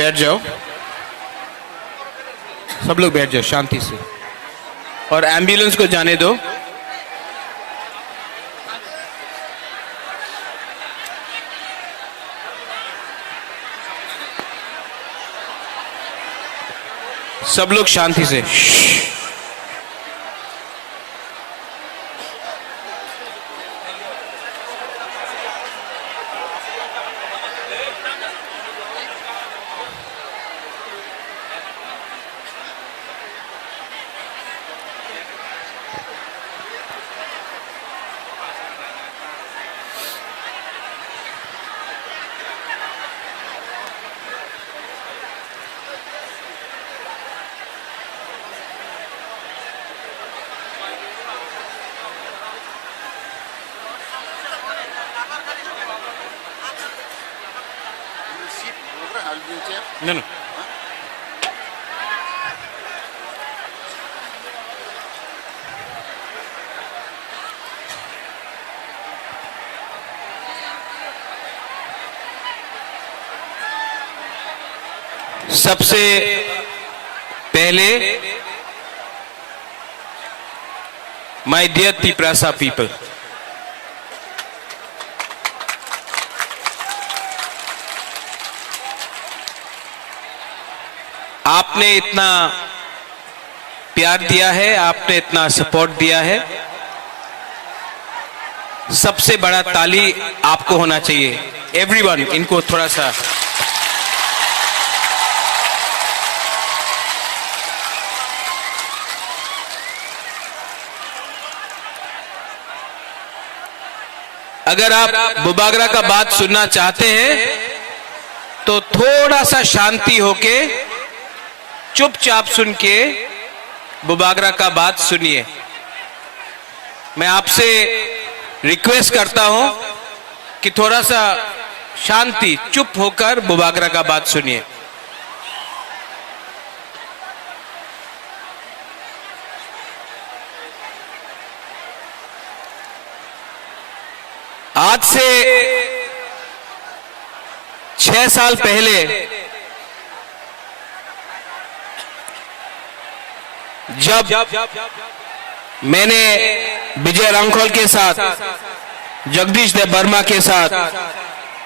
बैठ जाओ, सब लोग बैठ जाओ शांति से, और एम्बुलेंस को जाने दो। सब लोग शांति से। No, no. सबसे पहले माय डियर तिपरासा पीपल, आपने इतना प्यार दिया है, आपने इतना सपोर्ट दिया है, सबसे बड़ा ताली आपको होना चाहिए। एवरीवन, इनको थोड़ा सा अगर आप बुबागरा का बात सुनना चाहते हैं तो थोड़ा सा शांति होके चुपचाप सुन के बुबागरा का बात सुनिए। मैं आपसे रिक्वेस्ट करता हूं कि थोड़ा सा शांति, चुप होकर बुबागरा का बात सुनिए। आज से 6 साल पहले जब मैंने विजय रांखोल के साथ, जगदीश देव वर्मा के साथ,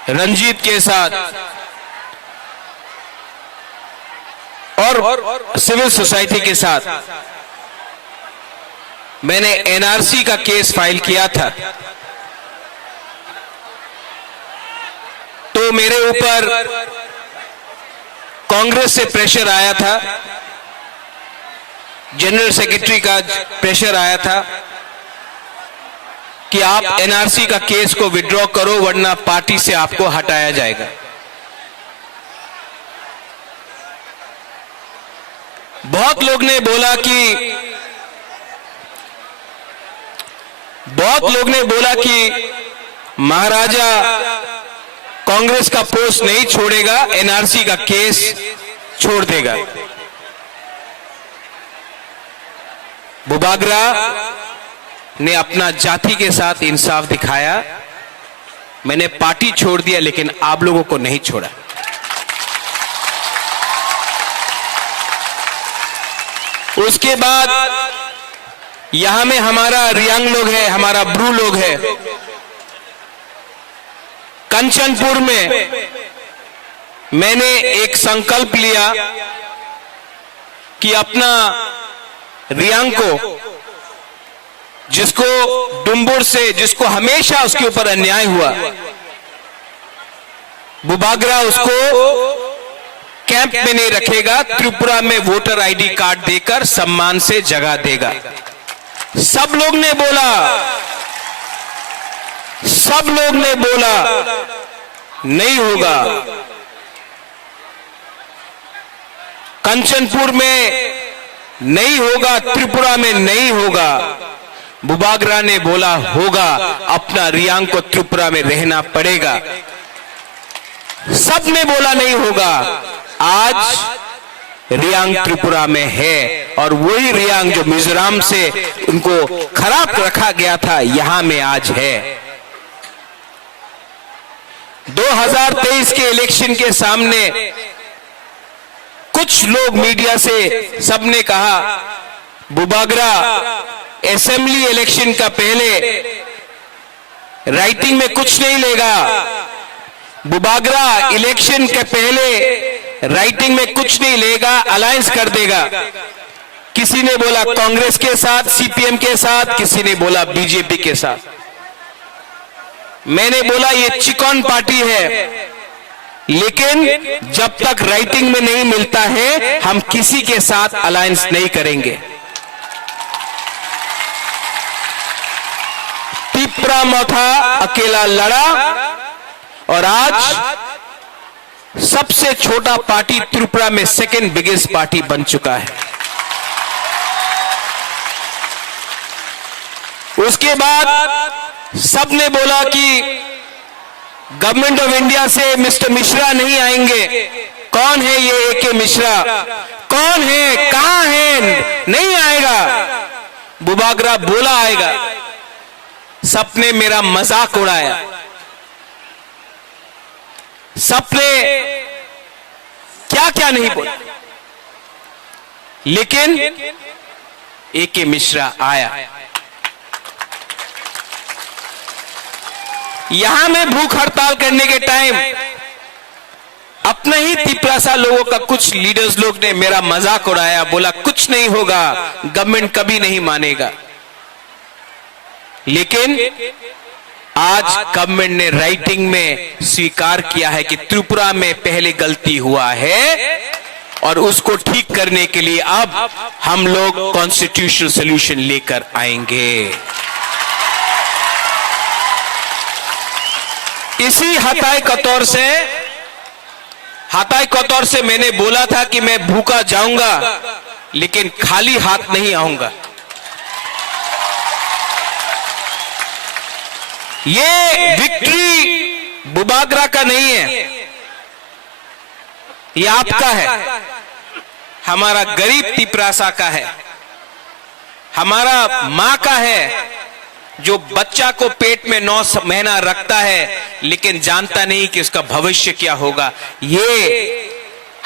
रंजीत के साथ और सिविल सोसाइटी के साथ मैंने एनआरसी का केस फाइल किया था, तो मेरे ऊपर कांग्रेस से प्रेशर आया था, जनरल सेक्रेटरी का प्रेशर आया था कि आप एनआरसी का केस को विड्रॉ करो वरना पार्टी से आपको हटाया जाएगा। बहुत लोग ने बोला कि महाराजा कांग्रेस का पोस्ट नहीं छोड़ेगा, एनआरसी का केस छोड़ देगा। बुबागरा ने अपना जाति के साथ इंसाफ दिखाया। मैंने पार्टी छोड़ दिया लेकिन आप लोगों को नहीं छोड़ा। उसके बाद यहां में हमारा रियांग लोग है, हमारा ब्रू लोग है। कंचनपुर में मैंने एक संकल्प लिया कि अपना रियांग को, जिसको डुम्बुर से, जिसको हमेशा उसके ऊपर अन्याय हुआ, बुबागरा उसको कैंप में नहीं रखेगा, त्रिपुरा में वोटर आईडी कार्ड देकर सम्मान से जगह देगा। सब लोग ने बोला नहीं होगा। कंचनपुर में नहीं होगा, त्रिपुरा में नहीं होगा। बुबागरा ने बोला होगा, अपना रियांग को त्रिपुरा में रहना पड़ेगा। सब ने बोला नहीं होगा। आज रियांग त्रिपुरा में है और वही रियांग जो मिजोरम से उनको खराब रखा गया था, यहां में आज है। 2023 के इलेक्शन के सामने कुछ लोग मीडिया से सबने कहा बुबागरा असेंबली इलेक्शन का पहले राइटिंग में कुछ नहीं लेगा, बुबागरा इलेक्शन के पहले राइटिंग में कुछ नहीं लेगा, अलायंस कर देगा। किसी ने बोला कांग्रेस के साथ, सीपीएम के साथ, किसी ने बोला बीजेपी के साथ। मैंने बोला ये चिकन पार्टी है, लेकिन जब तक राइटिंग में नहीं मिलता है हम किसी के साथ अलायंस नहीं करेंगे। तिपरा मोथा अकेला लड़ा और आज सबसे छोटा पार्टी त्रिपुरा में सेकेंड बिगेस्ट पार्टी बन चुका है। उसके बाद सबने बोला कि गवर्नमेंट ऑफ इंडिया से मिस्टर मिश्रा नहीं आएंगे। कौन है ये एके मिश्रा? कौन है? कहां है? नहीं आएगा। बुबागरा बोला आएगा। सबने मेरा मजाक उड़ाया, सबने क्या क्या नहीं बोला, लेकिन एके मिश्रा आया। यहां में भूख हड़ताल करने के टाइम अपने ही तिपरासा लोगों का कुछ लीडर्स लोग ने मेरा मजाक उड़ाया, बोला कुछ नहीं होगा, गवर्नमेंट कभी नहीं मानेगा। लेकिन आज गवर्नमेंट ने राइटिंग में स्वीकार किया है कि त्रिपुरा में पहले गलती हुआ है और उसको ठीक करने के लिए अब हम लोग कॉन्स्टिट्यूशनल सॉल्यूशन लेकर आएंगे। इसी हताई कतौर से मैंने बोला था कि मैं भूखा जाऊंगा लेकिन खाली हाथ नहीं आऊंगा। ये विक्ट्री बुबागरा का नहीं है, ये आपका है, हमारा गरीब तिपरासा का है, हमारा मां का है जो बच्चा को पेट में 9 महीना रखता है लेकिन जानता नहीं कि उसका भविष्य क्या होगा। ये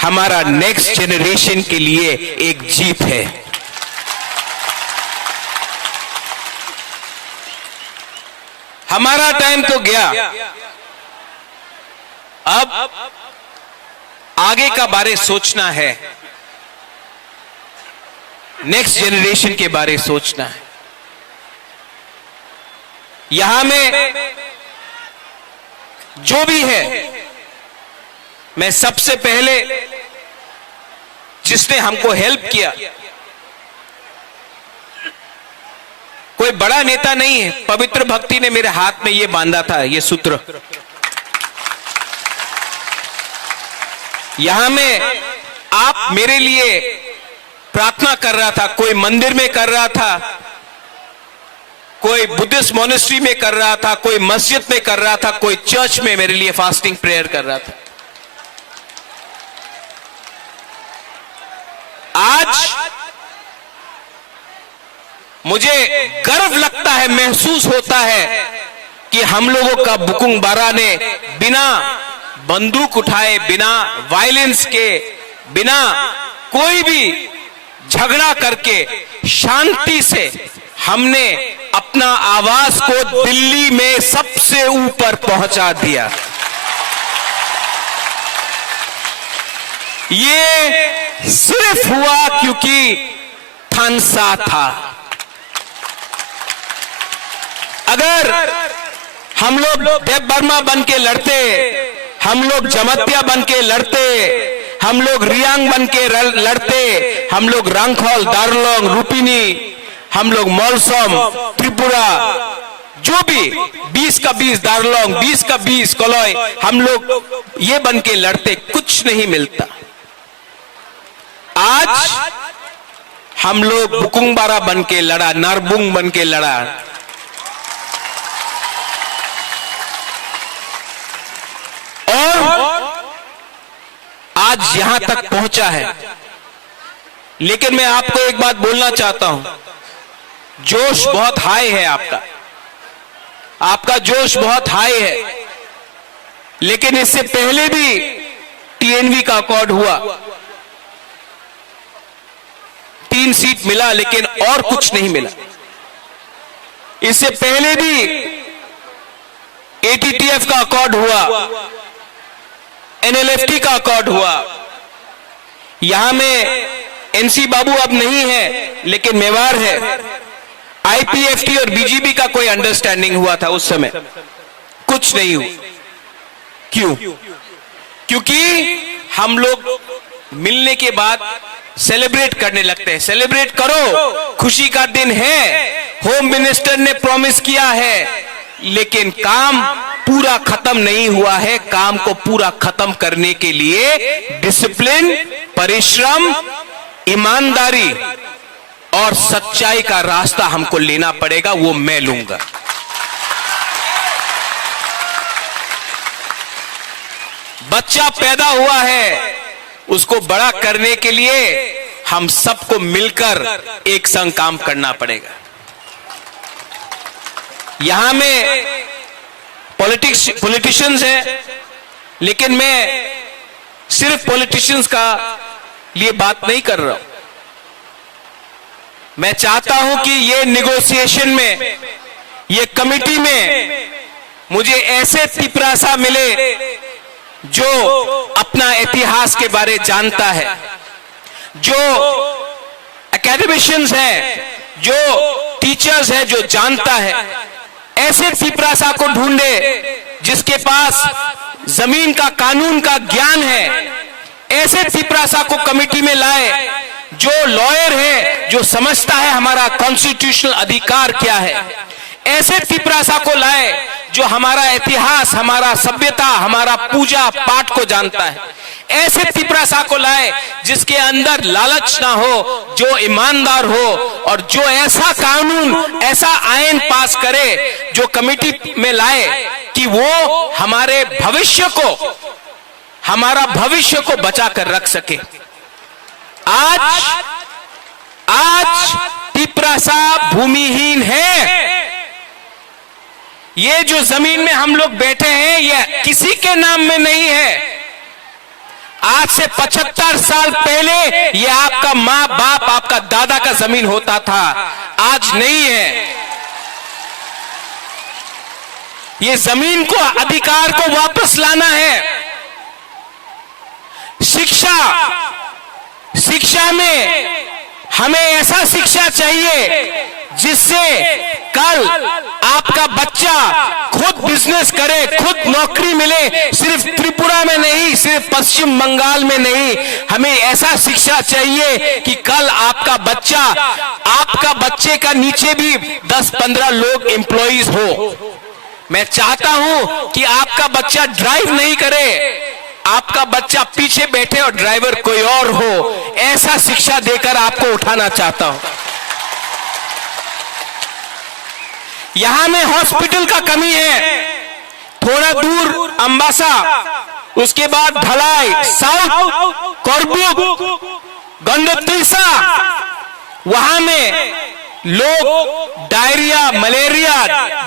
हमारा नेक्स्ट जनरेशन के लिए एक जीत है। हमारा टाइम तो गया, अब आगे का बारे सोचना है, नेक्स्ट जनरेशन के बारे सोचना है। यहां में जो भी है, मैं सबसे पहले जिसने हमको हेल्प किया, कोई बड़ा नेता नहीं है, पवित्र भक्ति ने मेरे हाथ में ये बांधा था, ये सूत्र। यहां में आप मेरे लिए प्रार्थना कर रहा था, कोई मंदिर में कर रहा था, कोई बुद्धिस्ट मोनेस्ट्री में कर रहा था, कोई मस्जिद में कर रहा था, कोई चर्च में मेरे लिए फास्टिंग प्रेयर कर रहा था। आज मुझे गर्व लगता है, महसूस होता है कि हम लोगों का बुकुंग बारा ने बिना बंदूक उठाए, बिना वायलेंस के, बिना कोई भी झगड़ा करके शांति से हमने अपना आवाज को दिल्ली में सबसे ऊपर पहुंचा दिया। ये सिर्फ हुआ क्योंकि थानसा था। अगर हम लोग देव बर्मा बन के लड़ते, हम लोग जमतिया बन के लड़ते, हम लोग रियांग बन के लड़ते, हम लोग रांगखोल, दार्लोंग, रूपिनी, हम लोग मौलसम, त्रिपुरा, जो भी 20 का 20 दार्लोंग, 20 का 20 कोलोई, हम लोग ये बन के लड़ते, कुछ नहीं मिलता। आज हम लोग बुकुंगबारा बन के लड़ा, नारबुंग बन के लड़ा। और आज यहां तक पहुंचा है। लेकिन मैं आपको एक बात बोलना चाहता हूं, जोश बहुत हाई है आपका जोश बहुत हाई है। लेकिन इससे पहले भी टीएनवी का अकॉर्ड हुआ, 3 सीट मिला, लेकिन और कुछ नहीं मिला। इससे पहले भी एटीटीएफ का अकॉर्ड हुआ, एनएलएफटी का अकॉर्ड हुआ। यहां में एनसी बाबू अब नहीं है, लेकिन मेवाड़ है। आईपीएफटी और बीजेपी का कोई अंडरस्टैंडिंग हुआ था उस समय, कुछ नहीं हुआ। क्यों? क्योंकि हम लोग मिलने के बाद सेलिब्रेट करने लगते हैं। सेलिब्रेट करो, खुशी का दिन है, होम मिनिस्टर ने प्रॉमिस किया है, लेकिन काम पूरा खत्म नहीं हुआ है। काम को पूरा खत्म करने के लिए डिसिप्लिन, परिश्रम, ईमानदारी और सच्चाई का रास्ता हमको लेना पड़ेगा। वो मैं लूंगा। बच्चा पैदा हुआ है, उसको बड़ा करने के लिए हम सबको मिलकर एक संग काम करना पड़ेगा। यहां में पॉलिटिशियंस हैं, लेकिन मैं सिर्फ पॉलिटिशियंस का लिए बात नहीं कर रहा हूं। मैं चाहता हूं कि ये निगोशिएशन में, ये कमिटी में मुझे ऐसे तिपरासा मिले जो अपना इतिहास के बारे जानता है, जो एकेडमिशियंस हैं, जो टीचर्स हैं, जो जानता है। ऐसे तिपरासा को ढूंढे जिसके पास जमीन का, कानून का ज्ञान है। ऐसे तिपरासा को कमेटी में लाए जो लॉयर है, जो समझता है हमारा कॉन्स्टिट्यूशनल अधिकार क्या है। ऐसे तिपरासा को लाए जो हमारा इतिहास, हमारा सभ्यता, हमारा पूजा पाठ को जानता है। ऐसे तिपरासा को लाए जिसके अंदर लालच ना हो, जो ईमानदार हो, और जो ऐसा कानून, ऐसा आयन पास करे जो कमेटी में लाए कि वो हमारे भविष्य को, हमारा भविष्य को बचा कर रख सके। आज तिपरासा भूमिहीन है। ये जो जमीन में हम लोग बैठे हैं, ये किसी के नाम में नहीं है। आज से 75 साल पहले ये आपका माँ बाप, आपका दादा का जमीन होता था, आज नहीं है। ये जमीन को, अधिकार को वापस लाना है। शिक्षा में हमें ऐसा शिक्षा चाहिए जिससे कल आपका बच्चा खुद बिजनेस करे, खुद नौकरी मिले। सिर्फ त्रिपुरा में नहीं, सिर्फ पश्चिम बंगाल में नहीं, हमें ऐसा शिक्षा चाहिए कि कल आपका बच्चा, आपका बच्चे का नीचे भी 10-15 लोग एम्प्लॉइज हो। मैं चाहता हूं कि आपका बच्चा ड्राइव नहीं करे, आपका बच्चा पीछे बैठे और ड्राइवर कोई और हो। ऐसा शिक्षा देकर आपको उठाना चाहता हूं। यहां में हॉस्पिटल का कमी है, थोड़ा दूर अंबासा, उसके बाद ढलाई, साउथ कोरबुक, गंडोत्रिसा, वहां में लोग डायरिया, मलेरिया,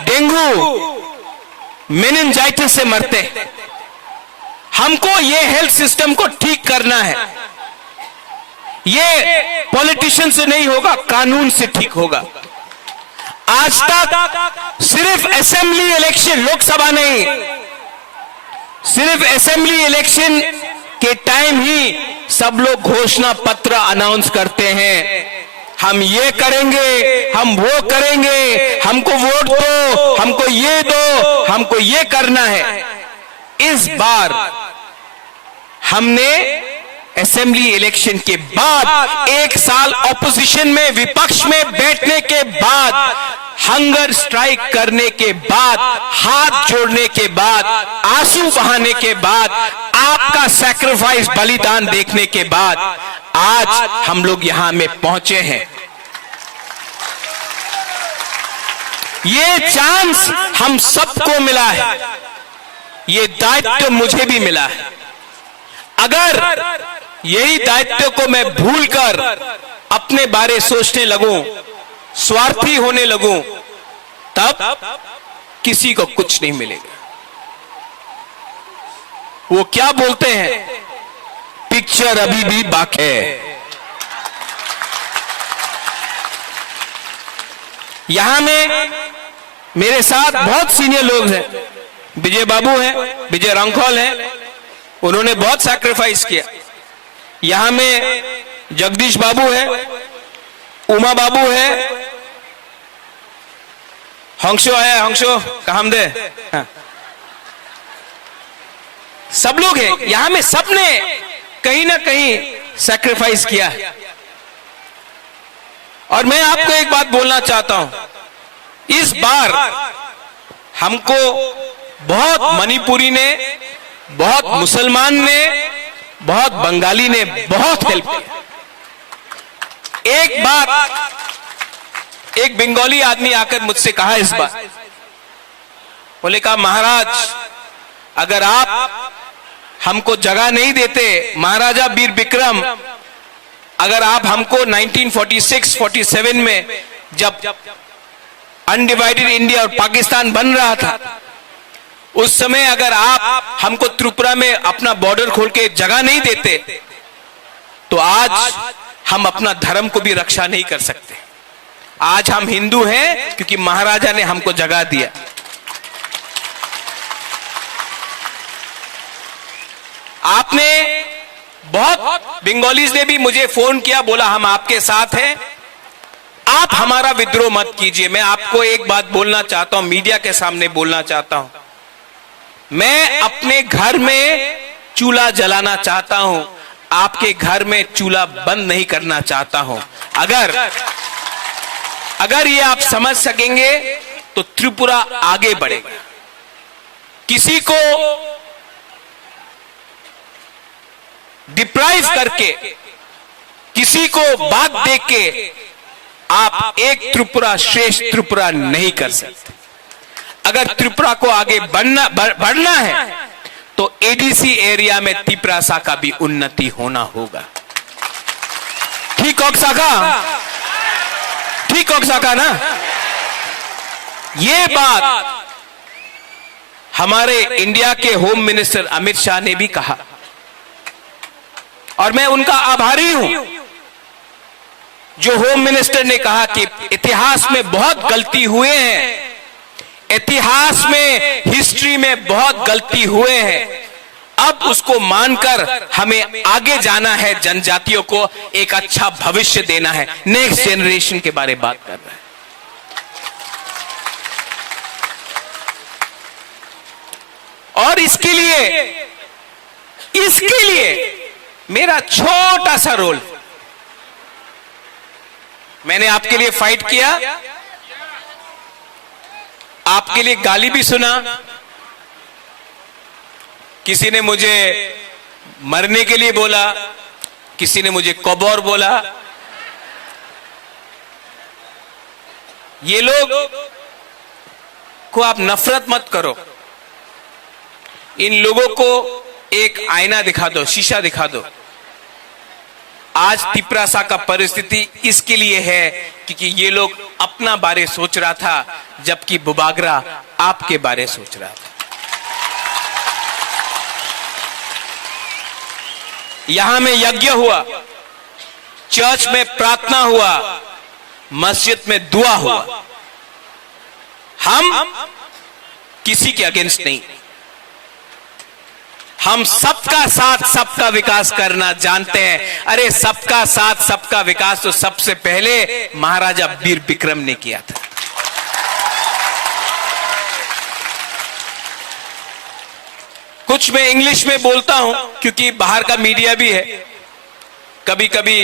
डेंगू, मेनिंजाइटिस से मरते हैं। हमको ये हेल्थ सिस्टम को ठीक करना है। ये पॉलिटिशियन से नहीं होगा, कानून से ठीक होगा। आज तक सिर्फ असेंबली इलेक्शन, लोकसभा नहीं, सिर्फ असेंबली इलेक्शन के टाइम ही सब लोग घोषणा पत्र अनाउंस करते हैं। हम ये करेंगे, हम वो करेंगे, हमको वोट दो, हमको ये दो, हमको ये करना है। इस बार हमने असेंबली इलेक्शन के बाद, 1 साल ऑपोजिशन में, विपक्ष में बैठने के बाद, हंगर स्ट्राइक करने के बाद, हाथ जोड़ने के बाद, आंसू बहाने के बाद, आपका सैक्रिफाइस, बलिदान देखने के बाद आज हम लोग यहां में पहुंचे हैं। ये चांस हम सबको मिला है, ये दायित्व मुझे भी मिला है। अगर यही दायित्व को मैं भूलकर अपने बारे सोचने लगूं, स्वार्थी होने लगूं, तब किसी को कुछ नहीं मिलेगा। वो क्या बोलते हैं, पिक्चर अभी भी बाकी है। यहां में मेरे साथ बहुत सीनियर लोग हैं, विजय बाबू हैं, विजय रंखौल हैं, उन्होंने बहुत सैक्रिफाइस किया। यहां में जगदीश बाबू है, उमा बाबू है, हंसो है, हंसो काम दे, हाँ। सब लोग हैं यहां में, सबने कहीं ना कहीं सैक्रिफाइस किया है। और मैं आपको एक बात बोलना चाहता हूं, इस बार हमको बहुत मणिपुरी ने, बहुत मुसलमान ने, बहुत बंगाली ने बहुत हेल्प किया। एक बार एक बंगाली आदमी आकर मुझसे कहा इस बार, बोले कहा महाराज अगर आप हमको जगह नहीं देते, महाराजा वीर विक्रम अगर आप हमको 1946-47 में जब अनडिवाइडेड इंडिया और पाकिस्तान बन रहा था, उस समय अगर आप हमको त्रिपुरा में अपना बॉर्डर खोल के जगह नहीं देते तो आज हम अपना धर्म को भी रक्षा नहीं कर सकते। आज हम हिंदू हैं क्योंकि महाराजा ने हमको जगह दिया। आपने बहुत बंगालीज ने भी मुझे फोन किया, बोला हम आपके साथ हैं, आप हमारा विद्रोह मत कीजिए। मैं आपको एक बात बोलना चाहता हूं, मीडिया के सामने बोलना चाहता हूं, मैं अपने घर में चूल्हा जलाना चाहता हूं, आपके घर में चूल्हा बंद नहीं करना चाहता हूं। अगर ये आप समझ सकेंगे तो त्रिपुरा आगे बढ़ेगा। किसी को डिप्राइव करके, किसी को बात दे के आप एक त्रिपुरा श्रेष्ठ त्रिपुरा नहीं कर सकते। अगर त्रिपुरा को आगे बढ़ना है तो एडीसी एरिया में तिपरासा का भी उन्नति होना होगा। ठीक ओक्साका, ठीक ओक्साका ना। ये बात हमारे इंडिया के होम मिनिस्टर अमित शाह ने भी कहा और मैं उनका आभारी हूं, जो होम मिनिस्टर ने कहा कि इतिहास में बहुत गलती हुए हैं, इतिहास में, हिस्ट्री में बहुत गलती हुए हैं, अब उसको मानकर हमें आगे जाना है, जनजातियों को एक अच्छा भविष्य देना है, नेक्स्ट जनरेशन के बारे में बात कर रहा है। और इसके लिए मेरा छोटा सा रोल, मैंने आपके लिए फाइट किया, आपके लिए गाली भी सुना, किसी ने मुझे मरने के लिए बोला, किसी ने मुझे कबौर बोला। ये लोग को आप नफरत मत करो, इन लोगों को एक आईना दिखा दो, शीशा दिखा दो। आज तिपरासा का परिस्थिति इसके लिए है क्योंकि ये लोग अपना बारे सोच रहा था, जबकि बुबागरा आपके बारे सोच रहा था। यहां में यज्ञ हुआ, चर्च में प्रार्थना हुआ, मस्जिद में दुआ हुआ। हम किसी के अगेंस्ट नहीं, हम सबका साथ सबका विकास करना जानते हैं। अरे सबका साथ सबका विकास तो सबसे पहले महाराजा वीर विक्रम ने किया था। कुछ मैं इंग्लिश में बोलता हूं क्योंकि बाहर का मीडिया भी है, कभी कभी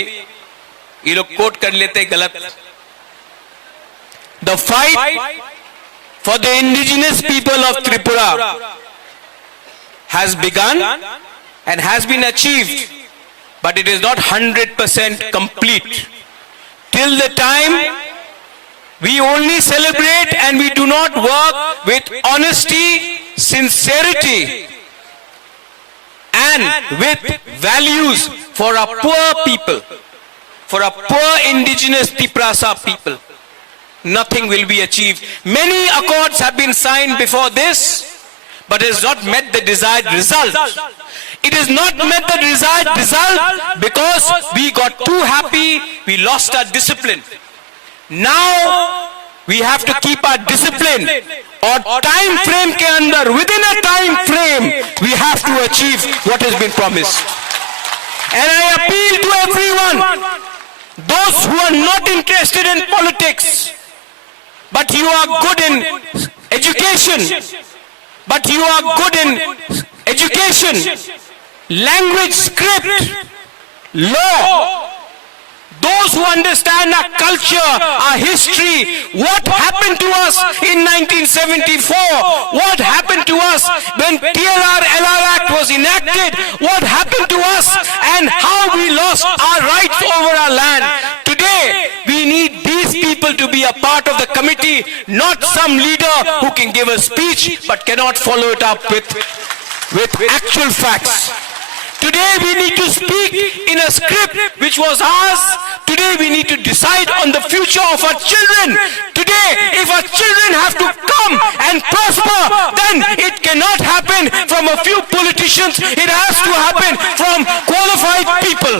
ये लोग कोट कर लेते गलत। The fight for the indigenous people of Tripura has begun and has been achieved, but it is not 100% complete. Till the time we only celebrate and we do not work with honesty, sincerity and with values for our poor people, for our poor indigenous Tiprasa people, nothing will be achieved. Many accords have been signed before this, but it has not met the desired result. It has not met the desired result because we got too happy, we lost our discipline. Now we have to keep our discipline और time frame के अंदर, within a time frame, we have to achieve what has been promised. And I appeal to everyone, those who are not interested in politics, but you are good in education, language, script, law, those who understand our culture, our history, what happened to us in 1974, what happened to us when TLR-LR Act was enacted, what happened to us and how we lost our rights over our land. Today, we need these people to be a part of the committee, not some leader who can give a speech but cannot follow it up with actual facts. Today we need to speak in a script which was ours. Today we need to decide on the future of our children. Today, if our children have to come and prosper, then it cannot happen from a few politicians. It has to happen from qualified people.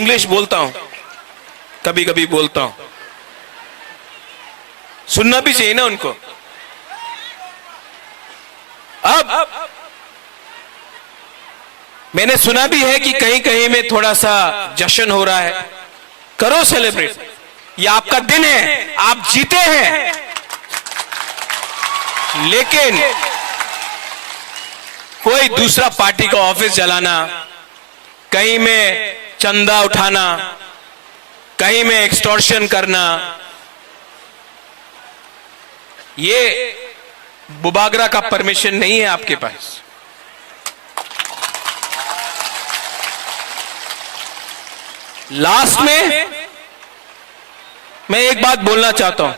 English बोलता हूं, कभी कभी बोलता हूं, सुनना भी चाहिए ना उनको. अब मैंने सुना भी है कि कहीं कहीं में थोड़ा सा जश्न हो रहा है. करो सेलिब्रेट, ये आपका दिन है, आप जीते हैं. लेकिन कोई दूसरा पार्टी का ऑफिस जलाना, कहीं में चंदा उठाना, कहीं में एक्सटॉर्शन करना, ये बुबागरा का परमिशन नहीं है आपके पास. लास्ट में मैं एक बात बोलना चाहता हूं.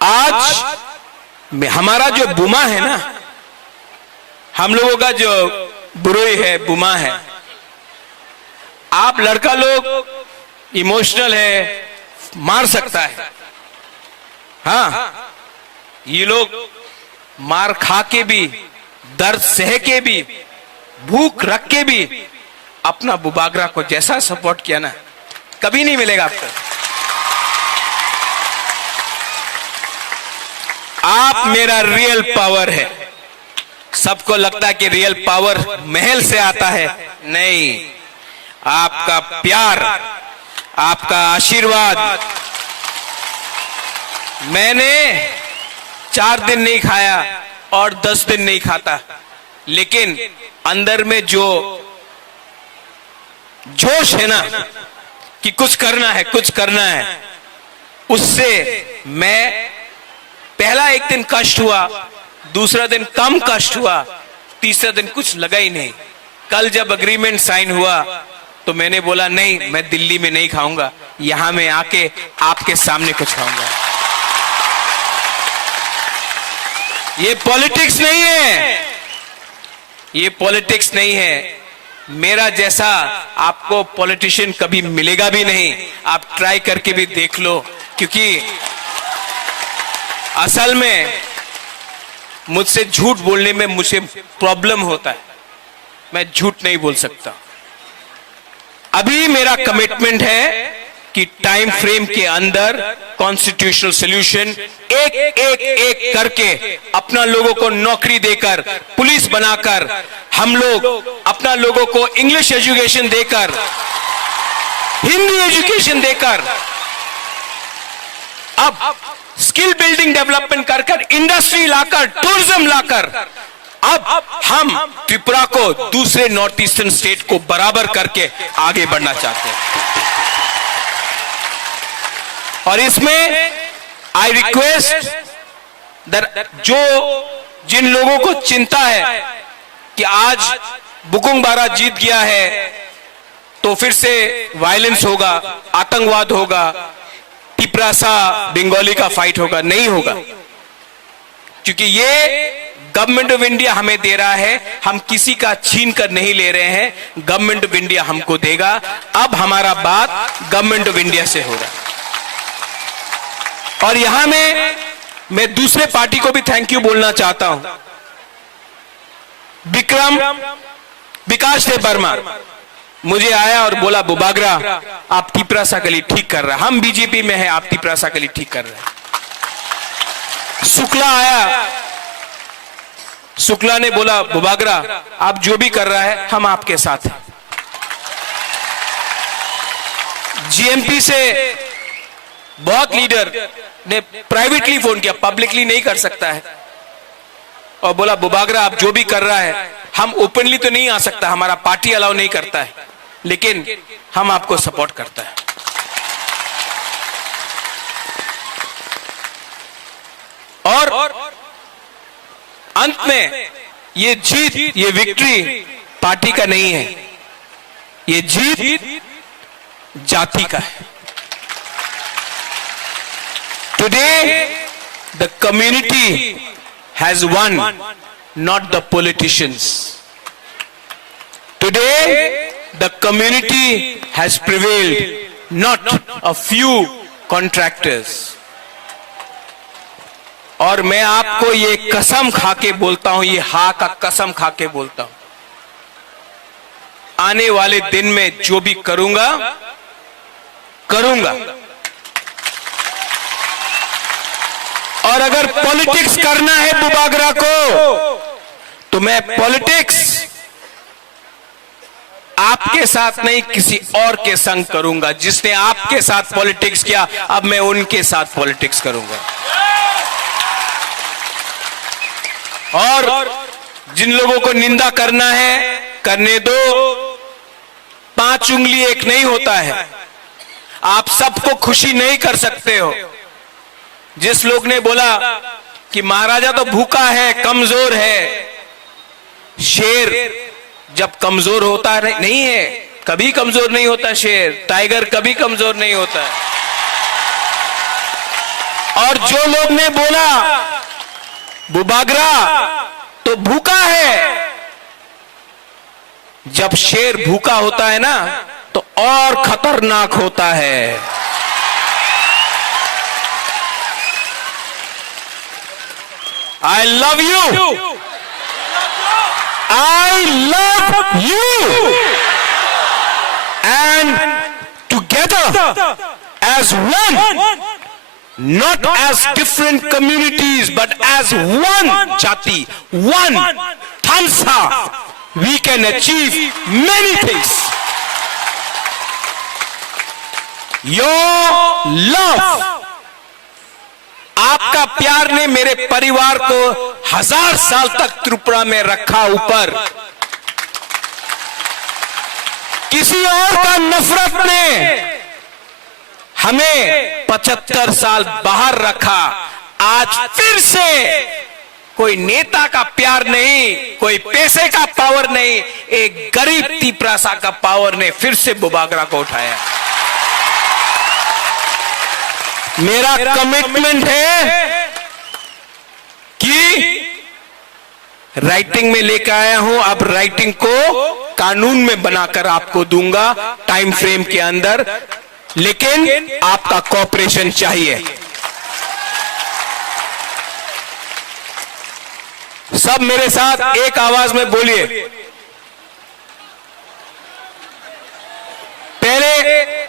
आज हमारा जो बुमा है ना, हम लोगों का जो बुरोई है, बुमा है, आप लड़का लोग इमोशनल है, मार सकता है. हाँ, ये लोग मार खा के भी, दर्द सह के भी, भूख रख के भी अपना बुबागरा को जैसा सपोर्ट किया ना, कभी नहीं मिलेगा आपको. आप मेरा रियल पावर है. सबको लगता है कि रियल पावर महल से आता है. नहीं, आपका प्यार, आपका आशीर्वाद. मैंने 4 दिन नहीं खाया और 10 दिन नहीं खाता, लेकिन अंदर में जो जोश है ना कि कुछ करना है, कुछ करना है, उससे मैं पहला एक दिन कष्ट हुआ, दूसरा दिन कम कष्ट हुआ, तीसरा दिन कुछ लगा ही नहीं. कल जब अग्रीमेंट साइन हुआ तो मैंने बोला नहीं, मैं दिल्ली में नहीं खाऊंगा, यहां मैं आके आपके सामने कुछ खाऊंगा. ये पॉलिटिक्स नहीं है, ये पॉलिटिक्स नहीं है. मेरा जैसा आपको पॉलिटिशियन कभी मिलेगा भी नहीं. आप ट्राई करके भी देख लो, क्योंकि असल में मुझसे झूठ बोलने में मुझे प्रॉब्लम होता है. मैं झूठ नहीं बोल सकता. अभी मेरा कमिटमेंट है कि टाइम फ्रेम के अंदर कॉन्स्टिट्यूशनल सॉल्यूशन एक करके अपना लोगों को नौकरी देकर, पुलिस बनाकर, हम लोग अपना लोगों को इंग्लिश एजुकेशन देकर, हिंदी एजुकेशन देकर, अब स्किल बिल्डिंग डेवलपमेंट कर इंडस्ट्री लाकर, टूरिज्म लाकर, अब हम त्रिपुरा को दूसरे नॉर्थ ईस्टर्न स्टेट को बराबर करके आगे बढ़ना चाहते हैं. और इसमें आई रिक्वेस्ट जिन लोगों को चिंता है कि आज बुकुंग बारा जीत गया है तो फिर से वायलेंस होगा, आतंकवाद होगा, टिपरासा बंगाली का फाइट होगा, नहीं होगा. क्योंकि ये गवर्नमेंट ऑफ इंडिया हमें दे रहा है, हम किसी का छीन कर नहीं ले रहे हैं. गवर्नमेंट ऑफ इंडिया हमको देगा. अब हमारा बात गवर्नमेंट ऑफ इंडिया से हो रहा है. और यहां में मैं दूसरे पार्टी को भी थैंक यू बोलना चाहता हूं. विकास देव वर्मा, मुझे आया और बोला बुबागरा आप तिपरासा गली ठीक कर रहे हैं, हम बीजेपी में हैं, आप तिपरासा गली ठीक कर रहे हैं। शुक्ला आया, शुक्ला ने बोला बुबागरा आप जो भी कर रहा है हम आपके साथ हैं। जीएमपी से बहुत लीडर ने प्राइवेटली फोन किया, पब्लिकली नहीं कर सकता है, और बोला बुबागरा आप जो भी कर रहा है, हम ओपनली तो नहीं आ सकता, हमारा पार्टी अलाउ नहीं करता है, लेकिन हम आपको सपोर्ट करता है। और अंत में ये जीत, ये विक्ट्री पार्टी का नहीं है, ये जीत जाति का है। Today the community has one, not the politicians. Today, the community has prevailed, not a few contractors. और मैं आपको ये कसम खाके बोलता हूं, ये हा का कसम खाके बोलता हूं, आने वाले दिन में जो भी करूंगा और अगर पॉलिटिक्स करना है बुबागरा को, तो मैं पॉलिटिक्स आपके साथ नहीं किसी और के संग करूंगा। जिसने आपके साथ पॉलिटिक्स किया, अब मैं उनके साथ पॉलिटिक्स करूंगा। और जिन लोगों को निंदा करना है करने दो, 5 उंगली एक नहीं होता है, आप सबको खुशी नहीं कर सकते हो। जिस लोग ने बोला कि महाराजा तो भूखा है, कमजोर है, शेर जब कमजोर होता नहीं है, कभी कमजोर नहीं होता शेर, टाइगर कभी कमजोर नहीं होता। और जो लोग ने बोला बुबागरा तो भूखा है, जब शेर भूखा होता है ना तो और खतरनाक होता है। I love you. I love you. And together as one, not as different communities, but as one jati, one Thamsa, we can achieve many things. Your love, आपका प्यार ने मेरे परिवार को 1000 साल तक त्रिपुरा में रखा ऊपर। किसी और का नफरत ने हमें 75 साल बाहर रखा। आज फिर से कोई नेता का प्यार नहीं, कोई पैसे का पावर नहीं, एक गरीब तिपरासा का पावर ने फिर से बुबागरा को उठाया। मेरा कमिटमेंट है कि राइटिंग में लेकर आया हूं, अब राइटिंग को कानून में बनाकर आपको दूंगा टाइम फ्रेम के अंदर, लेकिन आपका कोऑपरेशन चाहिए। सब मेरे साथ एक आवाज में बोलिए। पहले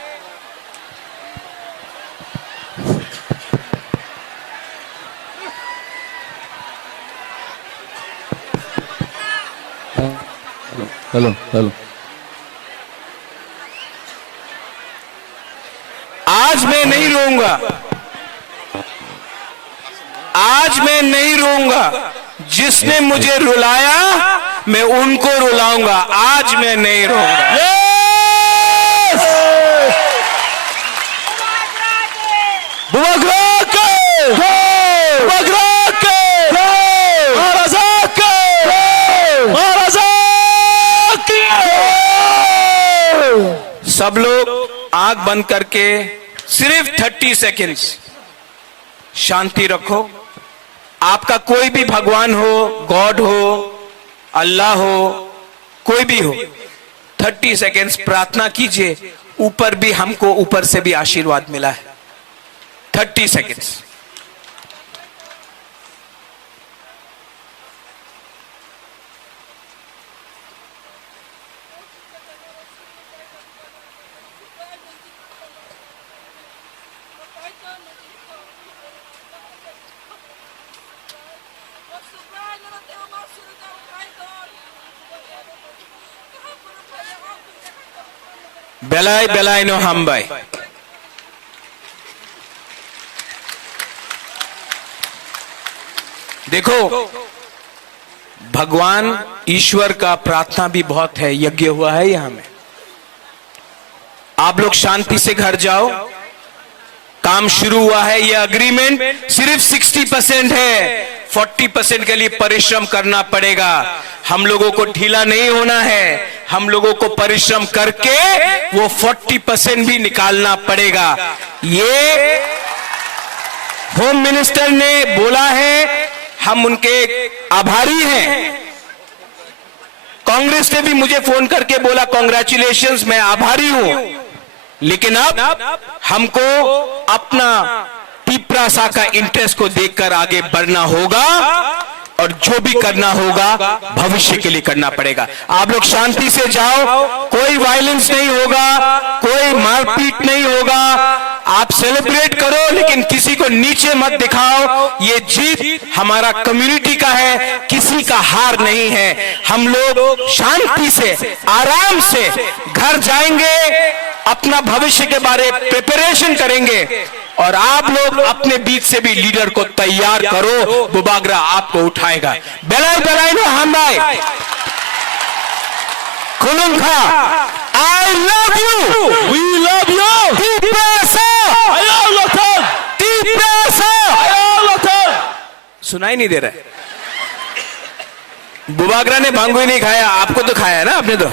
हेलो हेलो, आज मैं नहीं रोऊंगा, आज मैं नहीं रोऊंगा। जिसने मुझे रुलाया मैं उनको रुलाऊंगा, आज मैं नहीं रोऊंगा। बुबागरा के बुबागरा के महाराजा के महाराजा के। सब लोग आंख बंद करके सिर्फ 30 सेकेंड्स शांति रखो। आपका कोई भी भगवान हो, गॉड हो, अल्लाह हो, कोई भी हो, 30 सेकेंड्स प्रार्थना कीजिए। ऊपर भी हमको ऊपर से भी आशीर्वाद मिला है। 30 सेकेंड्स। बेलाय बेलाय नो हमबाई। देखो, भगवान ईश्वर का प्रार्थना भी बहुत है, यज्ञ हुआ है यहां में। आप लोग शांति से घर जाओ, काम शुरू हुआ है। यह अग्रीमेंट सिर्फ 60% है, 40% के लिए परिश्रम करना पड़ेगा। हम लोगों को ढीला नहीं होना है, हम लोगों को परिश्रम करके वो 40% भी निकालना पड़ेगा। ये होम मिनिस्टर ने बोला है, हम उनके आभारी हैं। कांग्रेस ने भी मुझे फोन करके बोला कांग्रेचुलेशंस, मैं आभारी हूं। लेकिन अब हमको अपना पिपरासा का इंटरेस्ट को देखकर आगे बढ़ना होगा और जो भी करना होगा भविष्य के लिए करना पड़ेगा। आप लोग शांति से जाओ, कोई वायलेंस नहीं होगा, कोई मारपीट नहीं होगा। आप सेलिब्रेट करो, लेकिन किसी को नीचे मत दिखाओ। ये जीत हमारा कम्युनिटी का है, किसी का हार नहीं है। हम लोग शांति से आराम से घर जाएंगे, अपना भविष्य के बारे प्रिपरेशन करेंगे और आप लोग अपने बीच से भी लीडर को तैयार करो। बुबागरा आपको उठाएगा। बेलाय बेलाय नो हमबाई। खुलुंखा, I love you, We love you. पिपरासा, Ayolatan. पिपरासा। Ayolatan. सुनाई नहीं दे रहा है। बुबागरा ने भांगू ही नहीं खाया, आपको तो खाया है ना आपने तो।